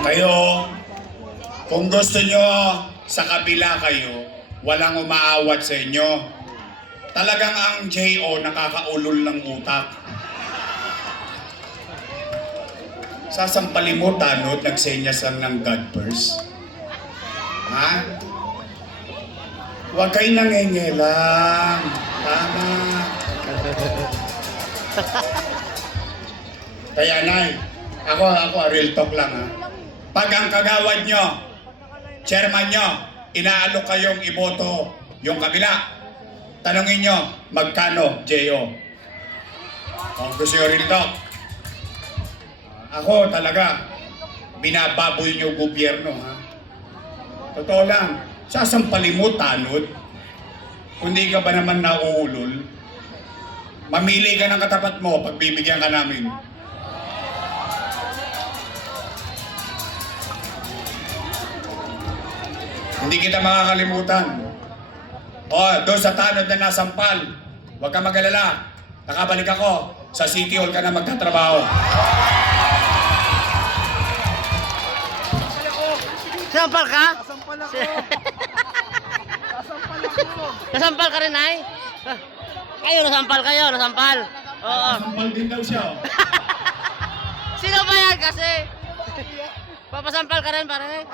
Kayo, kung gusto nyo sa kabila kayo, walang umaawat sa inyo. Talagang ang J.O. nakakaulol ng utak. Sasampalin mo, tanod, nagsenyas lang ng God first. Ha? Huwag kayo nangingilang. Tama. Kaya nay, ako, real talk lang ha. Pag ang kagawad nyo, chairman nyo, inaalok kayong iboto yung kabila, tanongin nyo, magkano, J.O.? Kung gusto nyo real talk, ako talaga, binababoy nyo gobyerno ha. Totoo lang, sasampalin mo, tanod. Kundi ka ba naman nauulol? Mamili ka ng katapat mo, pagbibigyan ka namin. Hindi kita makakalimutan. O, doon sa tanod na nasampal, huwag ka mag-alala. Nakabalik ako. Sa City Hall ka na magtatrabaho. Nasampal ka? Nasampal ako. Nasampal ako. Nasampal ka rin, ay? Kayo, nasampal kayo, nasampal. Oo. Nasampal din daw siya. Sino ba yan kasi? Papasampal ka rin, pare.